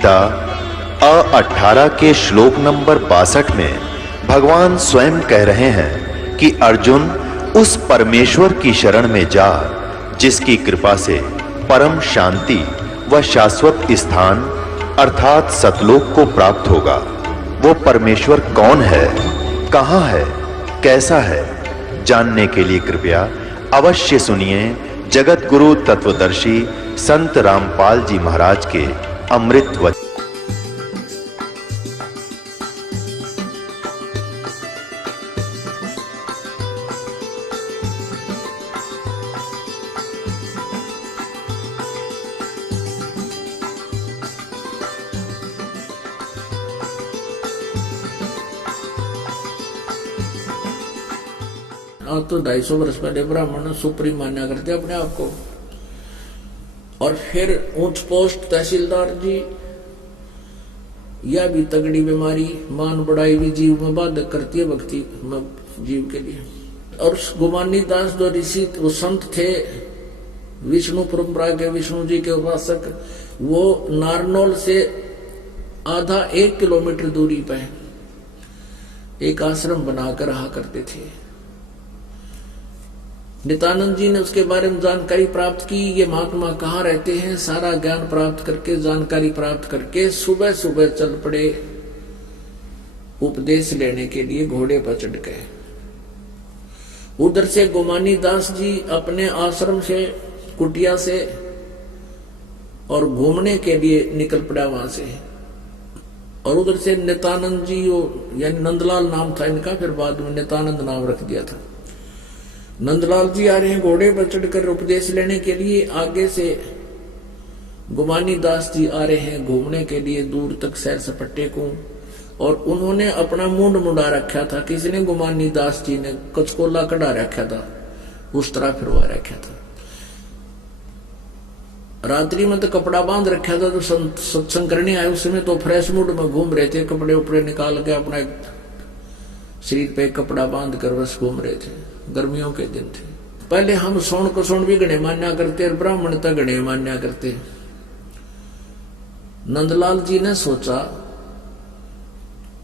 गीता अ18 के श्लोक नंबर 62 में भगवान स्वयं कह रहे हैं कि अर्जुन उस परमेश्वर की शरण में जा जिसकी कृपा से परम शांति व शाश्वत स्थान अर्थात सतलोक को प्राप्त होगा। वो परमेश्वर कौन है, कहां है, कैसा है, जानने के लिए कृपया अवश्य सुनिए जगत गुरु तत्वदर्शी संत रामपाल जी महाराज के अमृत वचन। आज तो 250 वर्ष पहले ब्राह्मण सुप्रीम मान्या करते अपने आप को, और फिर उच्च पोस्ट तहसीलदार जी, यह भी तगड़ी बीमारी मान बढ़ाई भी जीव में बाधक करती है भक्ति में जीव के लिए। और गुमानी दास जो ऋषि वो संत थे विष्णु परंपरा के, विष्णु जी के उपासक, वो नारनौल से आधा 1 किलोमीटर दूरी पे एक आश्रम बनाकर रहा करते थे। नित्यानंद जी ने उसके बारे में जानकारी प्राप्त की, ये महात्मा कहाँ रहते हैं, सारा ज्ञान प्राप्त करके, जानकारी प्राप्त करके सुबह सुबह चल पड़े उपदेश लेने के लिए, घोड़े पर चढ़ गए। उधर से गुमानी दास जी अपने आश्रम से, कुटिया से, और घूमने के लिए निकल पड़ा वहां से। और उधर से नित्यानंद जी, यानी नंदलाल नाम था इनका, फिर बाद में नित्यानंद नाम रख दिया था। नंदलाल जी आ रहे हैं घोड़े पर चढ़कर उपदेश लेने के लिए, आगे से गुमानी दास जी आ रहे हैं घूमने के लिए दूर तक सैर सपट्टे को। और उन्होंने अपना मुंड मुंडा रखा था, किसी ने, गुमानी दास जी ने कचकोला कढ़ा रखा था, उस तरह फिरवा रखा था। रात्रि में तो कपड़ा बांध रखा था, तो सत्संग करने आए उस समय तो फ्रेश मूड में घूम रहे थे, कपड़े उपड़े निकाल के अपना शरीर पे कपड़ा बांध कर बस घूम रहे थे। गर्मियों के दिन थे। पहले हम सोन को सोन भी गणे मान्या करते और ब्राह्मण तक गणे मान्या करते। नंदलाल जी ने सोचा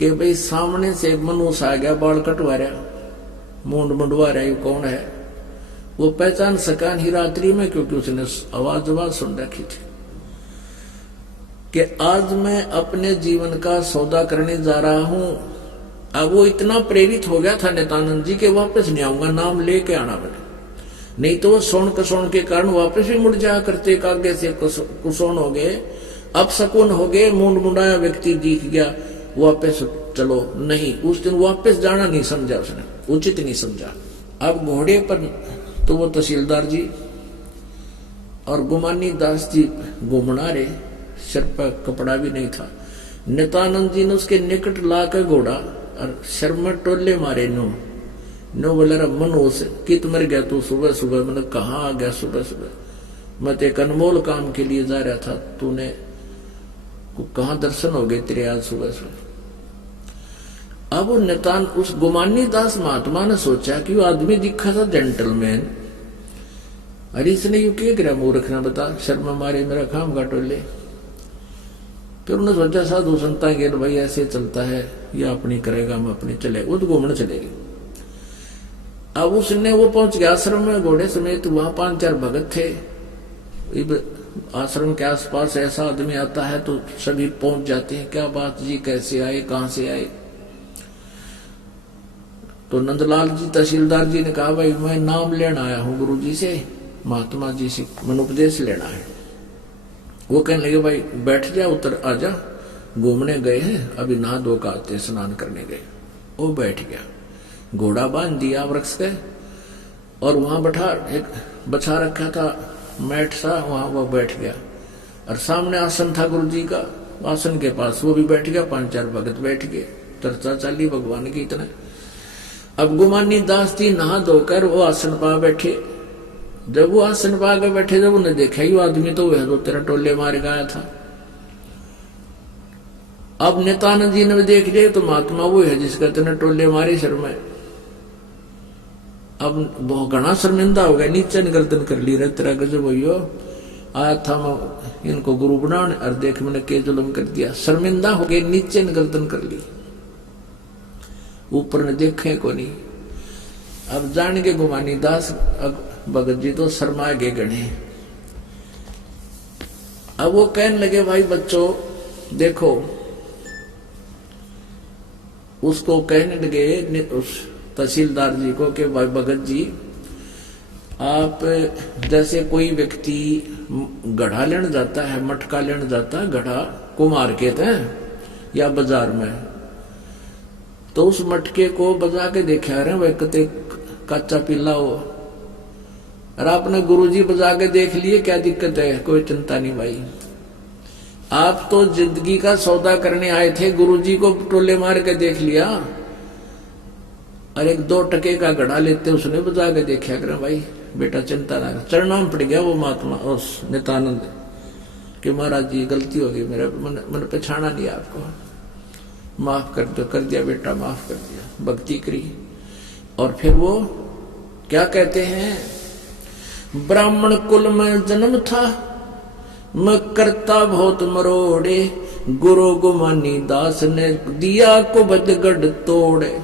कि भाई सामने से एक मनुष्य आ गया, बाल कटवा रहा, मूंड मुंडवा रहा, ये कौन है? वो पहचान सका नहीं रात्रि में, क्योंकि उसने आवाज सुन रखी थी कि आज मैं अपने जीवन का सौदा करने जा रहा हूं। अब वो इतना प्रेरित हो गया था नित्यानंद जी के वापस नहीं आऊंगा, नाम लेके आना मैंने, नहीं तो वो सोन कसोन के कारण वापस भी मुड़ जाया करते। आगे से कुसोन हो गए, अब शकुन हो गए, मुंड मुंडाया व्यक्ति दिख गया, वापस चलो नहीं। उस दिन वापस जाना नहीं समझा उसने, उचित नहीं समझा। अब घोड़े पर तो वो तहसीलदार जी और गुमानी दास जी घूमना रहे, सिर पर कपड़ा भी नहीं था। नित्यानंद जी ने उसके निकट लाकर घोड़ा और शर में टोले मारे। नो बोले मनोज कित मर गया तू सुबह सुबह? मैंने कहा आ गया सुबह सुबह? मैं तो एक अनमोल काम के लिए जा रहा था, तूने कहाँ दर्शन हो गए तेरे आज सुबह सुबह? अब वो नितान उस गुमानी दास महात्मा ने सोचा कि वो आदमी दिखा था जेंटलमैन, अरे इसने यू क्या गिरा मूर्ख ना बता, शर्मा मारे मेरा काम का टोले। फिर उन्होंने सोचा साधु संता के भाई ऐसे चलता है, या अपनी करेगा, हम अपनी चले, वो तो घूमने चलेगी। अब उसने वो पहुंच गया आश्रम में घोड़े समेत, वहां 5-4 भगत थे। आश्रम के आसपास ऐसा आदमी आता है तो सभी पहुंच जाते हैं, क्या बात जी, कैसे आए, कहां से आए? तो नंदलाल जी तहसीलदार जी ने कहा भाई मैं नाम लेना आया हूं गुरु जी से, महात्मा जी से मन उपदेश लेना है। वो कहने लगे भाई बैठ जा, उतर आजा, घूमने गए हैं, अभी नहा धो के आते, स्नान करने गए। वो बैठ गया, घोड़ा बांध दिया वृक्ष के, और वहां बछा रखा था मैट सा, वहां वो बैठ गया। और सामने आसन था गुरु जी का, आसन के पास वो भी बैठ गया, 5-4 भगत बैठ गए, चर्चा चाली भगवान की इतना। अब गुमानी दास जी नहा धोकर वो आसन पा बैठे। जब वो आसन पा के बैठे, जब उन्हें देखा ये आदमी तो वह जो तेरा टोले मार गया था। अब नित्यानंद जी ने भी देख लिया तो महात्मा वो है जिसका तेने टोले मारे सर में। अब बहुत घना शर्मिंदा हो गया, नीचे गर्दन कर ली, रे तेरा गजब हो। आया था मैं इनको गुरु बनाने, और देख मैंने के जुल्म कर दिया। शर्मिंदा हो गए, नीचे ने गर्दन कर ली, ऊपर ने देखे को नहीं। अब जान के गुमानी दास भगत जी तो शर्मा गए गणे। अब वो कहने लगे भाई बच्चों देखो, उसको कहने लगे उस तहसीलदार जी को कि भाई भगत जी आप जैसे कोई व्यक्ति गढ़ा लेने जाता है, मटका लेने जाता है, गढ़ा को मार्केट है या बाजार में, तो उस मटके को बजा के देखा रहे भाई कते कच्चा पीला हो, और आपने गुरुजी बजा के देख लिए, क्या दिक्कत है, कोई चिंता नहीं भाई। आप तो जिंदगी का सौदा करने आए थे, गुरुजी को टोले मार के देख लिया, और एक 2 टके का घड़ा लेते उसने बजा के देखा करें भाई, बेटा चिंता ना कर। चरणाम पड़ गया वो महात्मा उस नित्यानंद कि महाराज जी गलती हो गई, मेरा मन पहचाना नहीं आपको, माफ कर दो। कर दिया बेटा, माफ कर दिया, भक्ति करी। और फिर वो क्या कहते हैं, ब्राह्मण कुल में जन्म था, मैं करता बहुत मरोड़े, गुरु गुमानी दास ने दिया को बदगढ़ तोड़े।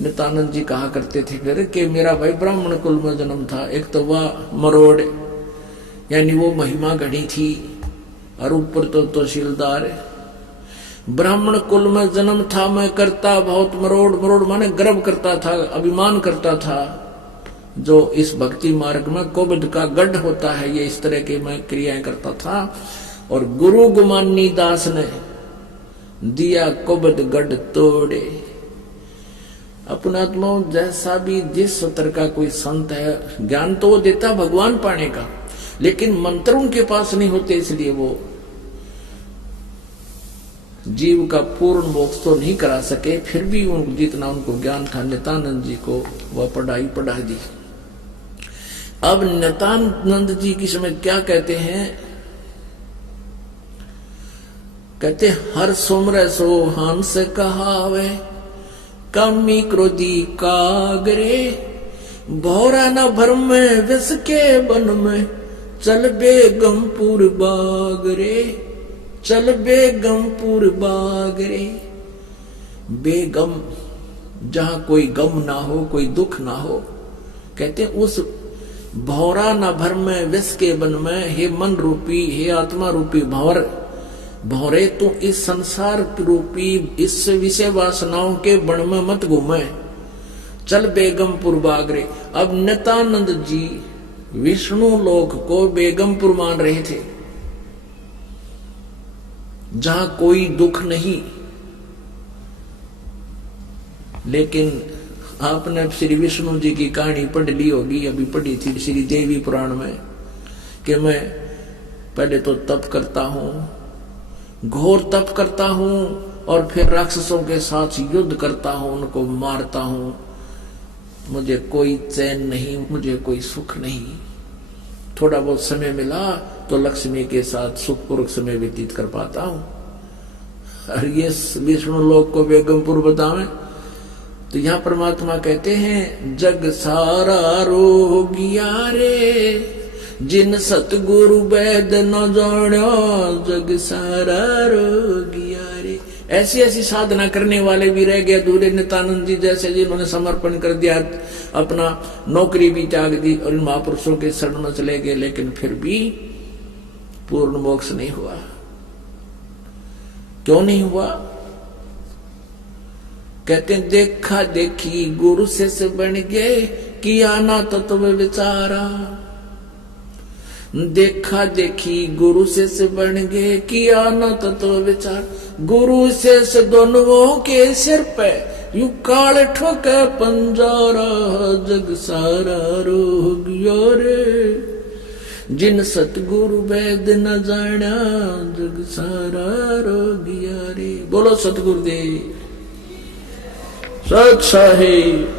नित्यानंद जी कहा करते थे फिर कि मेरा भाई ब्राह्मण कुल में जन्म था, एक तो वह मरोड़ यानी वो महिमा घड़ी थी, और ऊपर तो तहसीलदार है। ब्राह्मण कुल में जन्म था, मैं करता बहुत मरोड़, मरोड़ माने गर्व करता था, अभिमान करता था, जो इस भक्ति मार्ग में कोबद का गढ़ होता है, ये इस तरह की मैं क्रियाएं करता था। और गुरु गुमानी दास ने दिया कोबद गढ़ तोड़े। अपनात्मा जैसा भी जिस सत्र का कोई संत है, ज्ञान तो वो देता भगवान पाने का, लेकिन मंत्र उनके पास नहीं होते, इसलिए वो जीव का पूर्ण मोक्ष तो नहीं करा सके। फिर भी जितना उनको ज्ञान था नित्यानंद जी को वह पढ़ाई पढ़ा दी। अब नित्यानंद जी की समय क्या कहते हैं, कहते हर सुमर सो हंस कहावे, कामी क्रोधी कागरे, भौरा न भरम में विष के बन में, चल बेगमपुर बागरे, चल बेगमपुर बागरे। बेगम जहां कोई गम ना हो, कोई दुख ना हो, कहते उस भौरा न भर में विष के बन में, हे मन रूपी, हे आत्मा रूपी भंवर, भौरे तू इस संसार रूपी इस विषय वासनाओं के बन में मत घूमे, चल बेगमपुर बागरे। अब नित्यानंद जी विष्णु लोक को बेगमपुर मान रहे थे, जहां कोई दुख नहीं। लेकिन आपने श्री विष्णु जी की कहानी पढ़ ली होगी, अभी पढ़ी थी श्री देवी पुराण में, कि मैं पहले तो तप करता हूं, घोर तप करता हूं, और फिर राक्षसों के साथ युद्ध करता हूं, उनको मारता हूं, मुझे कोई चैन नहीं, मुझे कोई सुख नहीं। थोड़ा बहुत समय मिला तो लक्ष्मी के साथ सुखपूर्वक समय व्यतीत कर पाता हूं। और ये विष्णु लोक को बेगमपुर बतावे तो यहां परमात्मा कहते हैं, जग सारा रोगिया रे, जिन सतगुरु वैद न जानो, जग सारा रोगिया रे। ऐसी ऐसी साधना करने वाले भी रह गए दूरे, नित्यानंद जी जैसे जिन्होंने समर्पण कर दिया, अपना नौकरी भी त्याग दी और इन महापुरुषों के शरण में चले गए, लेकिन फिर भी पूर्ण मोक्ष नहीं हुआ। क्यों नहीं हुआ? कहते हैं देखा देखी गुरु से बन गए, किया ना तत्व विचारा। देखा देखी गुरु से बन गए, किया न तत्व विचार। गुरु से दोनों के सिर पे यू काल ठोके पंजारा, जग सारा रोग रे। जिन सतगुरु वैद न जाना, जग सारा रोग रे। बोलो सतगुरुदेव सत साहिब।